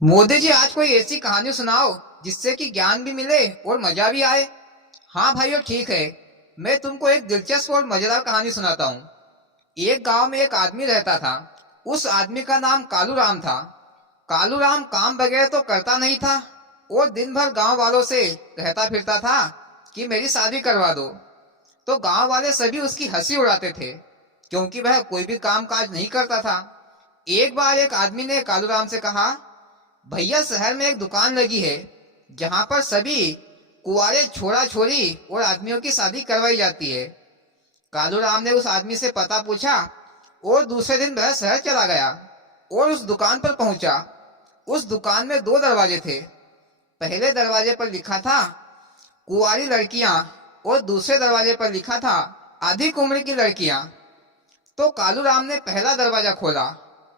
मोदी जी आज कोई ऐसी कहानी सुनाओ जिससे कि ज्ञान भी मिले और मजा भी आए। हाँ भाइयों ठीक है। मैं तुमको एक दिलचस्प और मजेदार कहानी सुनाता हूँ। एक गांव में एक आदमी रहता था। उस आदमी का नाम कालू राम था। कालू राम काम वगैरह तो करता नहीं था और दिन भर गांव वालों से कहता फिरता था कि मेरी शादी करवा दो। तो गांव वाले सभी उसकी हंसी उड़ाते थे क्योंकि वह कोई भी काम काज नहीं करता था। एक बार एक आदमी ने कालू राम से कहा, भैया शहर में एक दुकान लगी है जहां पर सभी कुंवारे छोरा छोरी और आदमियों की शादी करवाई जाती है। कालू राम ने उस आदमी से पता पूछा और दूसरे दिन वह शहर चला गया और उस दुकान पर पहुंचा। उस दुकान में दो दरवाजे थे। पहले दरवाजे पर लिखा था कुंवारी लड़कियां और दूसरे दरवाजे पर लिखा था अधिक उम्र की लड़कियां। तो कालू राम ने पहला दरवाजा खोला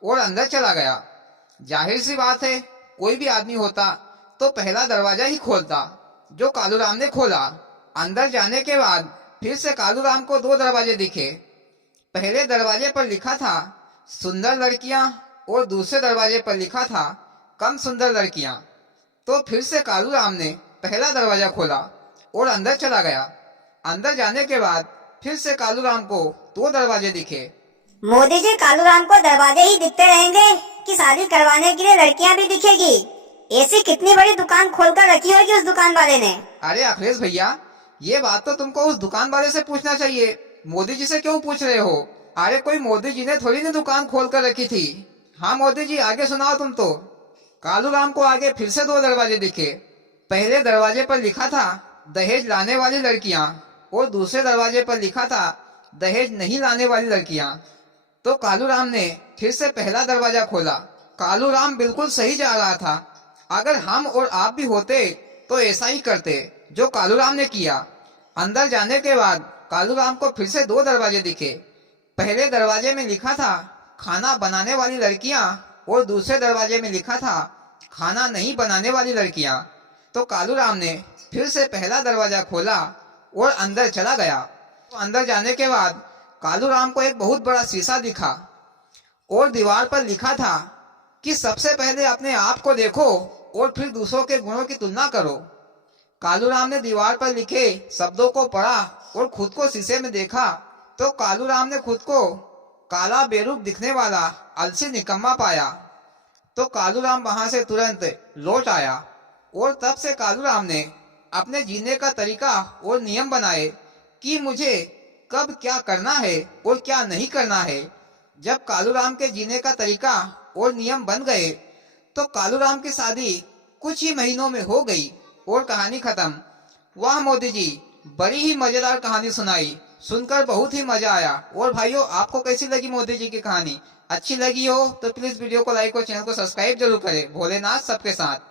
और अंदर चला गया। जाहिर सी बात है, कोई भी आदमी होता तो पहला दरवाजा ही खोलता, जो कालू राम ने खोला। अंदर जाने के बाद फिर से कालू राम को दो दरवाजे दिखे। पहले दरवाजे पर लिखा था सुंदर लड़कियां और दूसरे दरवाजे पर लिखा था कम सुंदर लड़कियां। तो फिर से कालू राम ने पहला दरवाजा खोला और अंदर चला गया। अंदर जाने के बाद फिर से कालू राम को दो दरवाजे दिखे। मोदी जी, कालू राम को दरवाजे ही दिखते रहेंगे कि शादी करवाने के लिए लड़कियां भी दिखेगी? ऐसी कितनी बड़ी दुकान खोलकर रखी होगी उस दुकान वाले ने। अरे अखिलेश भैया, ये बात तो तुमको उस दुकान वाले से पूछना चाहिए, मोदी जी से क्यों पूछ रहे हो? अरे कोई मोदी जी ने थोड़ी ना दुकान खोल कर रखी थी। हाँ मोदी जी, आगे सुनाओ तुम तो। कालू राम को आगे फिर से दो दरवाजे दिखे। पहले दरवाजे पर लिखा था दहेज लाने वाली लड़कियां और दूसरे दरवाजे पर लिखा था दहेज नहीं लाने वाली लड़कियां। तो कालू राम ने फिर से पहला दरवाजा खोला। कालू राम बिल्कुल सही जा रहा था। अगर हम और आप भी होते तो ऐसा ही करते जो कालू राम ने किया। अंदर जाने के बाद कालू राम को फिर से दो दरवाजे दिखे। पहले दरवाजे में लिखा था खाना बनाने वाली लड़कियां और दूसरे दरवाजे में लिखा था खाना नहीं बनाने वाली लड़कियां। तो कालू राम ने फिर से पहला दरवाजा खोला और अंदर चला गया। तो अंदर जाने के बाद कालू राम को एक बहुत बड़ा शीशा दिखा और दीवार पर लिखा था कि सबसे पहले अपने आप को देखो और फिर दूसरों के गुणों की तुलना करो। कालू राम ने दीवार पर लिखे शब्दों को पढ़ा और खुद को शीशे में देखा। तो कालू राम ने खुद को काला बेरूप दिखने वाला आलसी निकम्मा पाया। तो कालू राम वहां से तुरंत लौट आया और तब से कालू राम ने अपने जीने का तरीका और नियम बनाए कि मुझे कब क्या करना है और क्या नहीं करना है। जब कालू राम के जीने का तरीका और नियम बन गए तो कालू राम की शादी कुछ ही महीनों में हो गई और कहानी खत्म। वाह मोदी जी, बड़ी ही मजेदार कहानी सुनाई, सुनकर बहुत ही मजा आया। और भाइयों, आपको कैसी लगी मोदी जी की कहानी? अच्छी लगी हो तो प्लीज वीडियो को लाइक और चैनल को सब्सक्राइब जरूर करें। भोलेनाथ सबके साथ।